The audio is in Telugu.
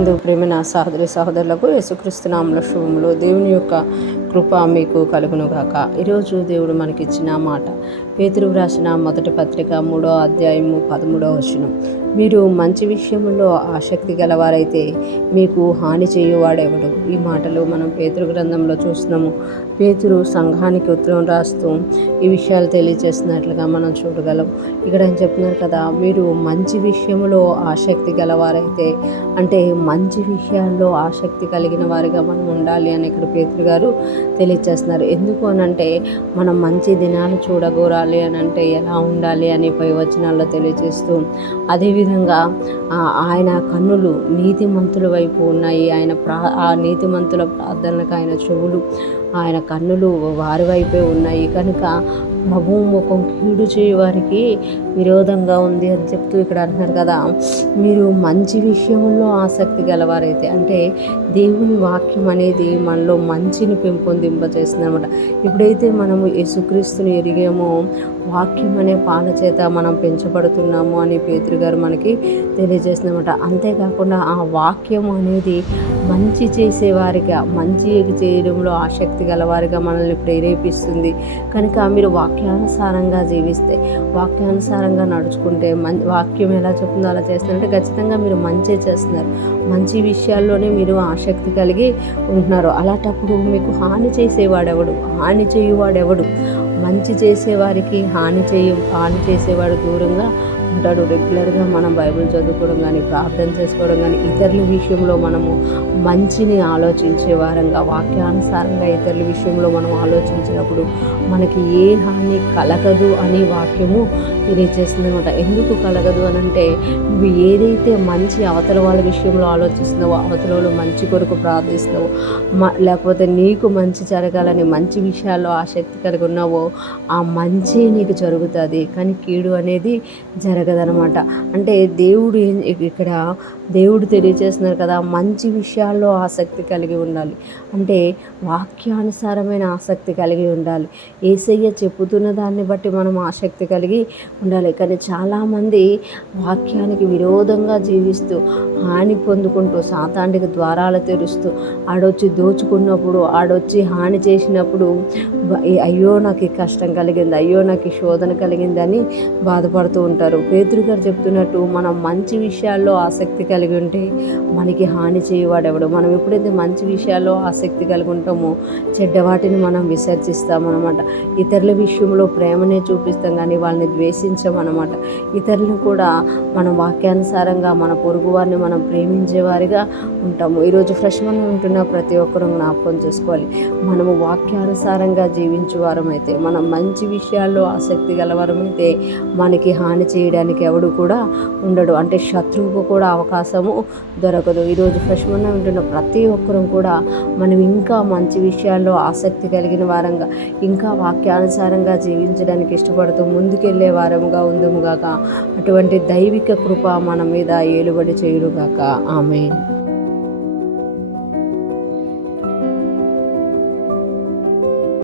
క్రీస్తునందు ప్రేమైన సహోదరి సహోదరులకు యేసుక్రీస్తు నామములో శుభములు. దేవుని యొక్క కృప మీకు కలుగునుగాక. ఈరోజు దేవుడు మనకిచ్చిన మాట పేతురు వ్రాసిన మొదటి పత్రిక 3వ అధ్యాయము 13వ వచనం. మీరు మంచి విషయంలో ఆసక్తి గలవారైతే మీకు హాని చేయువాడెవడు. ఈ మాటలు మనం పేతురు గ్రంథంలో చూస్తున్నాము. పేతురు సంఘానికి ఉత్తరం రాస్తూ ఈ విషయాలు తెలియజేస్తున్నట్లుగా మనం చూడగలం. ఇక్కడ ఆయన చెప్తున్నారు కదా, మీరు మంచి విషయంలో ఆసక్తి గలవారైతే, అంటే మంచి విషయాల్లో ఆసక్తి కలిగిన వారిగా మనం ఉండాలి అని ఇక్కడ పేతురు గారు తెలియజేస్తున్నారు. ఎందుకు అనంటే మనం మంచి దినాలు చూడగోరాలి అని అంటే ఎలా ఉండాలి అని పై వచనాల్లో తెలియజేస్తూ, అదేవిధంగా ఆయన కన్నులు నీతిమంతుల వైపు ఉన్నాయి. ఆ నీతిమంతుల ప్రార్థనలకు ఆయన చెవులు, ఆయన కన్నులు వారి వైపే ఉన్నాయి. కనుక ప్రభువు ముఖం కీడు చేయ వారికి విరోధంగా ఉంది అని చెప్తూ ఇక్కడ అంటున్నారు కదా, మీరు మంచి విషయంలో ఆసక్తి గలవారైతే, అంటే దేవుని వాక్యం అనేది మనలో మంచిని పెంపొందింపజేస్తుంది అనమాట. ఎప్పుడైతే మనము యేసుక్రీస్తుని ఎరిగామో వాక్యం అనే పాల చేత మనం పెంచబడుతున్నాము అని పేతురు గారు మనకి తెలియజేస్తుందన్నమాట. అంతేకాకుండా ఆ వాక్యం అనేది మంచి చేసేవారిగా, మంచి చేయడంలో ఆసక్తి గలవారిగా మనల్ని ప్రేరేపిస్తుంది. కనుక మీరు వాక్యానుసారంగా జీవిస్తే, వాక్యానుసారంగా నడుచుకుంటే, వాక్యం ఎలా చెప్తుందో అలా చేస్తారంటే ఖచ్చితంగా మీరు మంచి చేస్తున్నారు. మంచి విషయాల్లోనే మీరు ఆసక్తి కలిగి ఉంటున్నారు. అలాంటప్పుడు మీకు హాని చేసేవాడెవడు, హాని చేయువాడెవడు. మంచి చేసేవారికి హాని చేసేవాడు దూరంగా ఉంటాడు. రెగ్యులర్గా మనం బైబిల్ చదువుకోవడం కానీ, ప్రార్థన చేసుకోవడం కానీ, ఇతరుల విషయంలో మనము మంచిని ఆలోచించే వారంగా, వాక్యానుసారంగా ఇతరుల విషయంలో మనం ఆలోచించినప్పుడు మనకి ఏ హాని కలగదు అని వాక్యము తెలియజేస్తుంది అనమాట. ఎందుకు కలగదు అని అంటే, నువ్వు ఏదైతే మంచి అవతల వాళ్ళ విషయంలో ఆలోచిస్తున్నావో, అవతల వాళ్ళు మంచి కొరకు ప్రార్థిస్తున్నావో, లేకపోతే నీకు మంచి జరగాలని మంచి విషయాల్లో ఆసక్తి కలిగి ఉన్నావో ఆ మంచి నీకు జరుగుతుంది. కానీ కీడు అనేది జరగదనమాట. అంటే దేవుడు తెలియజేస్తున్నారు కదా, మంచి విషయాల్లో ఆసక్తి కలిగి ఉండాలి. అంటే వాక్యానుసారమైన ఆసక్తి కలిగి ఉండాలి. యేసయ్య చెప్పుతున్న దాన్ని బట్టి మనం ఆసక్తి కలిగి ఉండాలి. కానీ చాలామంది వాక్యానికి విరోధంగా జీవిస్తూ, హాని పొందుకుంటూ, సాతానికి ద్వారాలు తెరుస్తూ, ఆడొచ్చి దోచుకున్నప్పుడు, ఆడొచ్చి హాని చేసినప్పుడు అయ్యో నాకు ఈ కష్టం కలిగింది, అయ్యో నాకు ఈ శోధన కలిగిందని బాధపడుతూ ఉంటారు. పేతురు గారు చెప్తున్నట్టు మనం మంచి విషయాల్లో ఆసక్తి కలిగి ఉంటే మనకి హాని చేయవాడెవడు. మనం ఎప్పుడైతే మంచి విషయాల్లో ఆసక్తి కలిగి ఉంటామో చెడ్డ వాటిని మనం విసర్జిస్తామన్నమాట. ఇతరుల విషయంలో ప్రేమనే చూపిస్తాం కానీ వాళ్ళని ద్వేషించమన్నమాట. ఇతరులను కూడా మన వాక్యానుసారంగా, మన పొరుగు వారిని మనం ప్రేమించేవారిగా ఉంటాము. ఈరోజు ఫ్రెష్ మనం ఉంటున్న ప్రతి ఒక్కరూ జ్ఞాపకం చేసుకోవాలి, మనము వాక్యానుసారంగా జీవించేవారమైతే, మనం మంచి విషయాల్లో ఆసక్తి గలవారమైతే మనకి హాని చేయడానికి ఎవడు కూడా ఉండడు. అంటే శత్రువుకు కూడా అవకాశము దొరకదు. ఈరోజు ఫ్రెష్ మనం ఉంటున్న ప్రతి ఒక్కరూ కూడా మనం ఇంకా మంచి విషయాల్లో ఆసక్తి కలిగిన వారంగా, ఇంకా వాక్యానుసారంగా జీవించడానికి ఇష్టపడుతూ ముందుకెళ్ళే వారముగా ఉందుముగాక. అటువంటి దైవిక కృప మన మీద ఏలుబడి చేయుడుగాక. ఆమేన్.